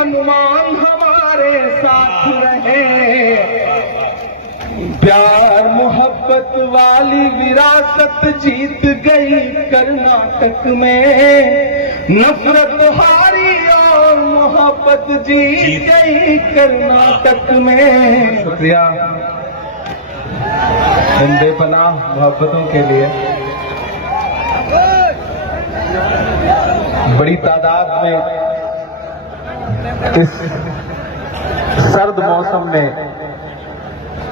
हनुमान हमारे साथ रहे। प्यार मोहब्बत वाली विरासत जीत गई कर्नाटक में, नफरत हारी और मोहब्बत जीत गई कर्नाटक में। शुक्रिया इन बेपनाह मोहब्बतों के लिए। बड़ी तादाद में इस सर्द मौसम में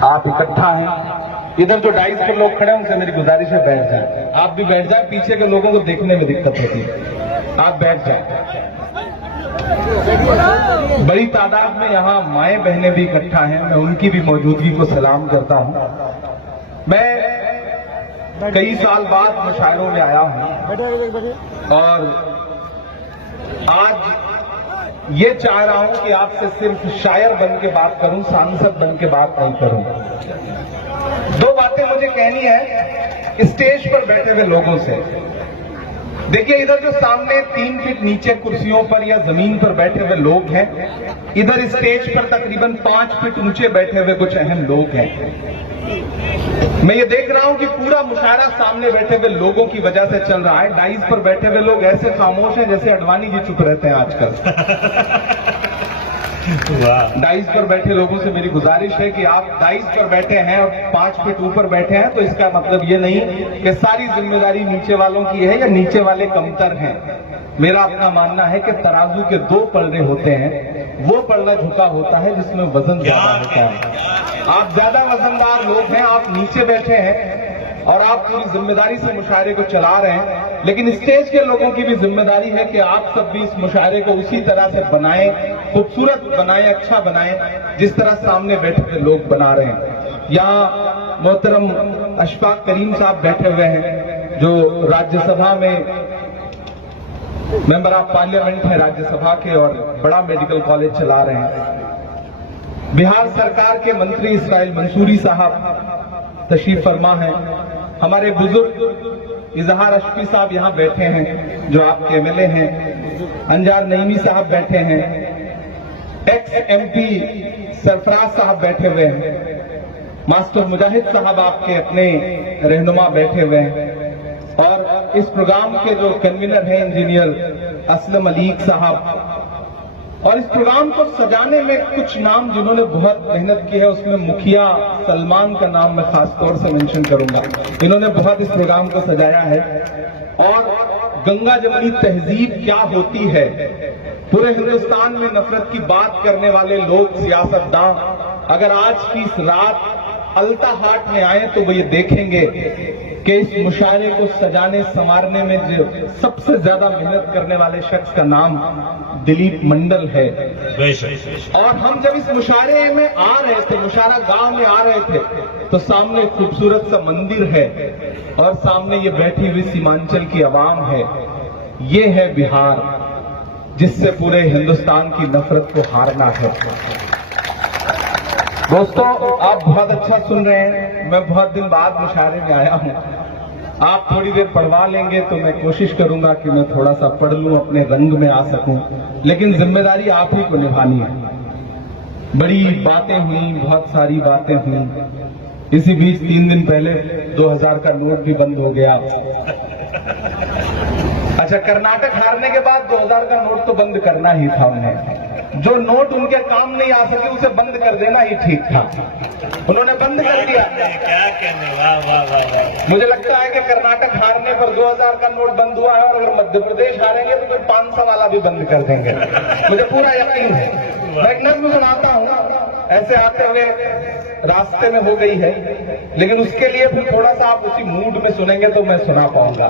आप इकट्ठा हैं। इधर जो डाइस पर लोग खड़े हैं उनसे मेरी गुजारिश है बैठ जाए। आप भी बैठ जाए, पीछे के लोगों को देखने में दिक्कत होती है, आप बैठ जाए। बड़ी तादाद में यहाँ माए बहनें भी इकट्ठा हैं, मैं उनकी भी मौजूदगी को सलाम करता हूँ। मैं कई साल बाद मुशायरों में आया हूँ और आज ये चाह रहा हूं कि आपसे सिर्फ शायर बन के बात करूं, सांसद बन के बात नहीं करूं। दो बातें मुझे कहनी है स्टेज पर बैठे हुए लोगों से। देखिए, इधर जो सामने 3 फीट नीचे कुर्सियों पर या जमीन पर बैठे हुए लोग हैं, इधर स्टेज पर तकरीबन 5 फीट ऊंचे बैठे हुए कुछ अहम लोग हैं। मैं ये देख रहा हूं कि पूरा मुशायरा सामने बैठे हुए लोगों की वजह से चल रहा है। डाइस पर बैठे हुए लोग ऐसे खामोश हैं जैसे अडवाणी जी चुप रहते हैं आजकल। डाइस पर बैठे लोगों से मेरी गुजारिश है कि आप डाइस पर बैठे हैं और 5 फीट ऊपर बैठे हैं तो इसका मतलब ये नहीं कि सारी जिम्मेदारी नीचे वालों की है या नीचे वाले कमतर हैं। मेरा अपना मानना है कि तराजू के 2 पलड़े होते हैं, वो पलड़ा झुका होता है जिसमें वजन ज्यादा होता है। आप ज्यादा वजनदार लोग हैं, आप नीचे बैठे हैं और आप पूरी जिम्मेदारी से मुशायरे को चला रहे हैं, लेकिन स्टेज के लोगों की भी जिम्मेदारी है कि आप सब भी इस मुशायरे को उसी तरह से बनाएं, खूबसूरत बनाएं, अच्छा बनाएं जिस तरह सामने बैठे हुए लोग बना रहे हैं। यहाँ मोहतरम अशफाक करीम साहब बैठे हुए हैं जो राज्यसभा में मेंबर ऑफ पार्लियामेंट है राज्यसभा के और बड़ा मेडिकल कॉलेज चला रहे हैं। बिहार सरकार के मंत्री इसराइल मंसूरी साहब तशरीफ फरमा है। हमारे बुजुर्ग इजहार अशफी साहब यहाँ बैठे हैं जो आपके एमएलए हैं। अंजार नईमी साहब बैठे हैं। एक्स एमपी सरफराज साहब बैठे हुए हैं। मास्टर मुजाहिद साहब आपके अपने रहनुमा बैठे हुए हैं और इस प्रोग्राम के जो कन्वीनर हैं इंजीनियर असलम अलीक साहब। और इस प्रोग्राम को सजाने में कुछ नाम जिन्होंने बहुत मेहनत की है, उसमें मुखिया सलमान का नाम मैं खासतौर से मेंशन करूंगा। इन्होंने बहुत इस प्रोग्राम को सजाया है। और गंगा जमुनी तहजीब क्या होती है, पूरे हिंदुस्तान में नफरत की बात करने वाले लोग, सियासतदान अगर आज की इस रात अलता हाट में आए तो वो ये देखेंगे कि इस मुशायरे को सजाने संवारने में जो सबसे ज्यादा मेहनत करने वाले शख्स का नाम दिलीप मंडल है। और हम जब इस मुशायरे में आ रहे थे, मुशायरा गांव में आ रहे थे, तो सामने खूबसूरत सा मंदिर है और सामने ये बैठी हुई सीमांचल की आवाम है। ये है बिहार जिससे पूरे हिंदुस्तान की नफरत को हारना है। दोस्तों, आप बहुत अच्छा सुन रहे हैं। मैं बहुत दिन बाद मुशायरे में आया हूं। आप थोड़ी देर पढ़वा लेंगे तो मैं कोशिश करूंगा कि मैं थोड़ा सा पढ़ लूं, अपने रंग में आ सकूं, लेकिन जिम्मेदारी आप ही को निभानी है। बड़ी बातें हुई, बहुत सारी बातें हुई। इसी बीच 3 दिन पहले 2000 का नोट भी बंद हो गया। अच्छा, कर्नाटक हारने के बाद 2000 का नोट तो बंद करना ही था उन्हें। जो नोट उनके काम नहीं आ सके उसे बंद कर देना ही ठीक था। उन्होंने बंद कर दिया। क्या कहने, वाह वाह वाह वाह। मुझे लगता है कि कर्नाटक हारने पर 2000 का नोट बंद हुआ है और अगर मध्य प्रदेश हारेंगे तो फिर 500 वाला भी बंद कर देंगे। मुझे पूरा यकीन है। मैं एक नज़्म सुनाता हूँ, ऐसे आते हुए रास्ते में हो गई है, लेकिन उसके लिए फिर थोड़ा सा आप उसी मूड में सुनेंगे तो मैं सुना पाऊंगा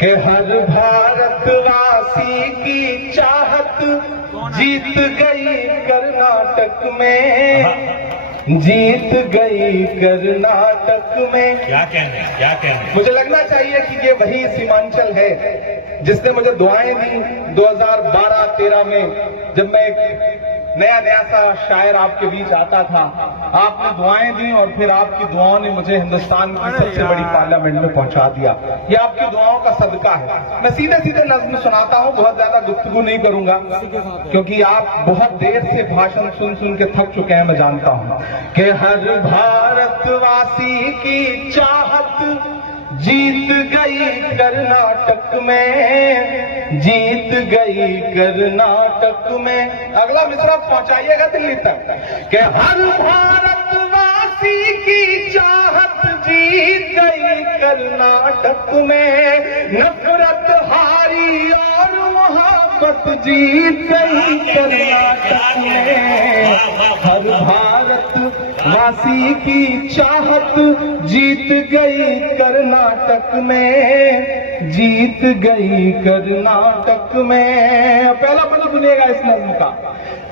कि हर भारतवासी की चाहत जीत गई कर्नाटक में, जीत गई कर्नाटक में। क्या कहने, क्या कहने। मुझे लगना चाहिए कि ये वही सीमांचल है जिसने मुझे दुआएं दी 2012-13 में, जब मैं एक नया नया सा शायर आपके बीच आता था, आपने दुआएं दी और फिर आपकी दुआओं ने मुझे हिंदुस्तान की सबसे बड़ी पार्लियामेंट में पहुंचा दिया। ये आपकी दुआओं का सदका है। मैं सीधे सीधे नज्म सुनाता हूं, बहुत ज्यादा गुफ्तगू नहीं करूंगा क्योंकि आप बहुत देर से भाषण सुन सुन के थक चुके हैं, मैं जानता हूं कि हर भारतवासी की चाहत जीत गई कर्नाटक में, जीत गई कर्नाटक में। अगला मिसरा पहुंचाइएगा दिल्ली तक कि हर भारतवासी की चाहत जीत गई कर्नाटक में, नफरत हारी और मोहब्बत जीत गई कर्नाटक में। हर भारतवासी की चाहत जीत गई कर्नाटक में, जीत गई कर्नाटक में। पहला पद सुनिएगा इस नज्म का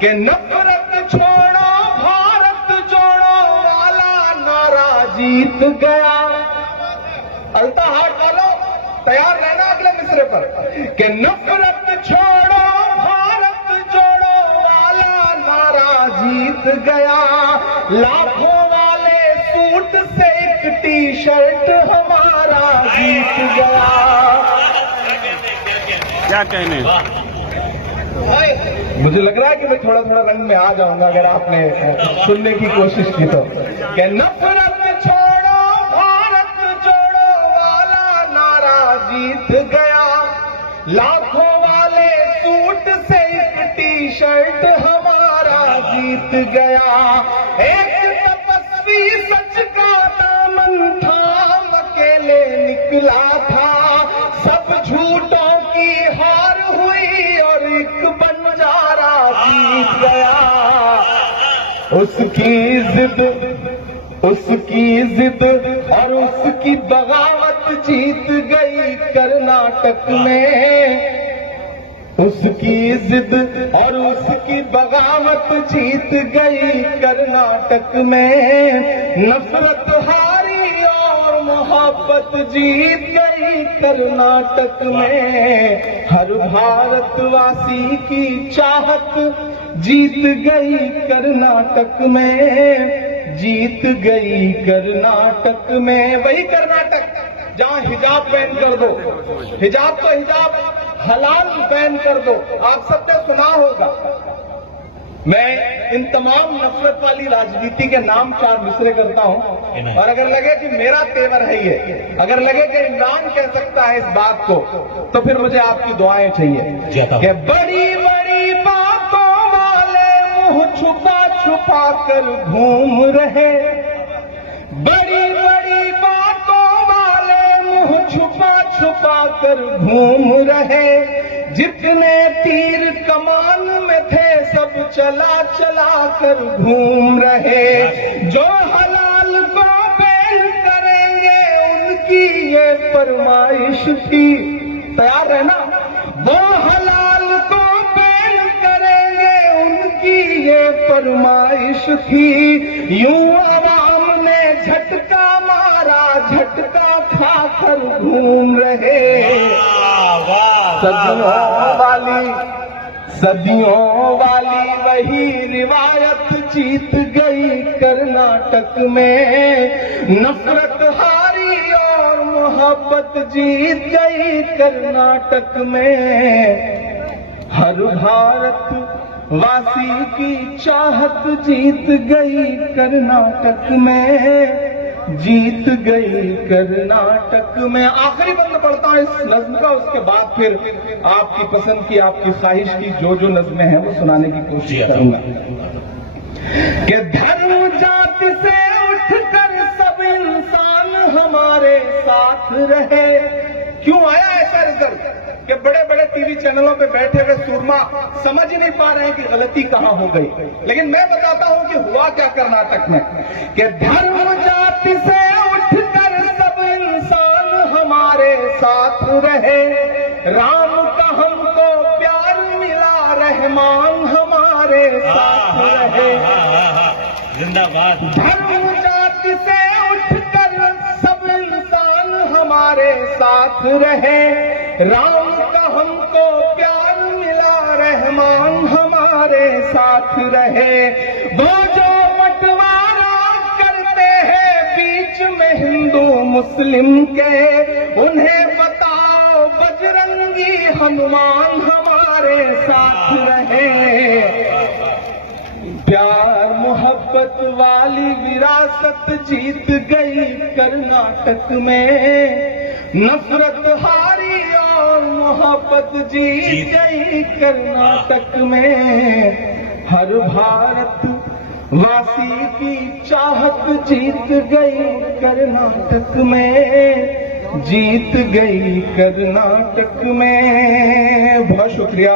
कि नफरत छोड़ो भारत जोड़ो वाला नारा जीत गया। अल्टा हाथ डालो, तैयार रहना अगले मिसरे पर कि नफरत छोड़ो भारत जोड़ो वाला नारा जीत गया। लाखों वाले सूट से एक टी शर्ट हमारा जीत गया। क्या कहने? मुझे लग रहा है कि मैं थोड़ा थोड़ा रंग में आ जाऊंगा अगर आपने सुनने की कोशिश की तो। कि नफरत छोड़ो भारत जोड़ो वाला नारा जीत गया। लाखों वाले सूट से एक टी शर्ट हमारा जीत गया। एक तपस्वी सच का दामन थाम अकेले निकला था, सब झूठों की हार हुई और एक बंजारा जीत गया। उसकी जिद और उसकी बगावत जीत गई कर्नाटक में। उसकी जिद और उसकी बगावत जीत गई कर्नाटक में। नफरत हारी और मोहब्बत जीत गई कर्नाटक में। हर भारतवासी की चाहत जीत गई कर्नाटक में, जीत गई कर्नाटक में। वही कर्नाटक जहां हिजाब बैन कर दो, हिजाब तो हिजाब हलाल बैन कर दो। आप सबने सुना होगा। मैं इन तमाम नफरत वाली राजनीति के नाम 4 मिसरे करता हूं और अगर लगे कि मेरा तेवर है ये, अगर लगे कि इमरान कह सकता है इस बात को, तो फिर मुझे आपकी दुआएं चाहिए कि बड़ी बड़ी बातों वाले मुंह छुपा छुपा कर घूम रहे। बड़ी बड़ी बातों वाले मुंह छुपा छुपा कर घूम रहे। जितने तीर कमान में थे सब चला चला कर घूम रहे। जो हलाल को बैन करेंगे उनकी ये फरमाइश थी। तैयार रहना। वो हलाल को बैन करेंगे उनकी ये फरमाइश थी। यूं आवाम ने झटका मारा, झटका खाकर घूम रहे। सदियों वाली वही रिवायत जीत गई कर्नाटक में। नफरत हारी और मोहब्बत जीत गई कर्नाटक में। हर भारतवासी की चाहत जीत गई कर्नाटक में, जीत गई कर्नाटक में। आखिरी बंद पढ़ता हूं इस नज्म का, उसके बाद फिर आपकी पसंद की, आपकी ख्वाहिश की जो नज्में हैं वो सुनाने की कोशिश करूंगा। कि धर्म जाति से उठकर सब इंसान हमारे साथ रहे। क्यों आया ऐसा रिजल्ट कि बड़े बड़े टीवी चैनलों पे बैठे हुए सूरमा समझ ही नहीं पा रहे हैं कि गलती कहां हो गई। लेकिन मैं बताता हूं कि हुआ क्या कर्नाटक में कि धर्म जाति से उठकर सब इंसान हमारे साथ रहे। राम का हमको प्यार मिला, रहमान हमारे साथ रहे। जिंदाबाद। धर्म जाति से उठकर सब इंसान हमारे साथ रहे। राम का हमको प्यार मिला, रहमान हमारे हमारे साथ रहे। वो जो बंटवारा करते हैं बीच में हिंदू मुस्लिम के, उन्हें बताओ बजरंगी हनुमान हमारे साथ रहे। प्यार मोहब्बत वाली विरासत जीत गई कर्नाटक में, नफरत हारी और मोहब्बत जीत गई कर्नाटक में। हर भारत वासी की चाहत जीत गई कर्नाटक में, जीत गई कर्नाटक में। बहुत शुक्रिया।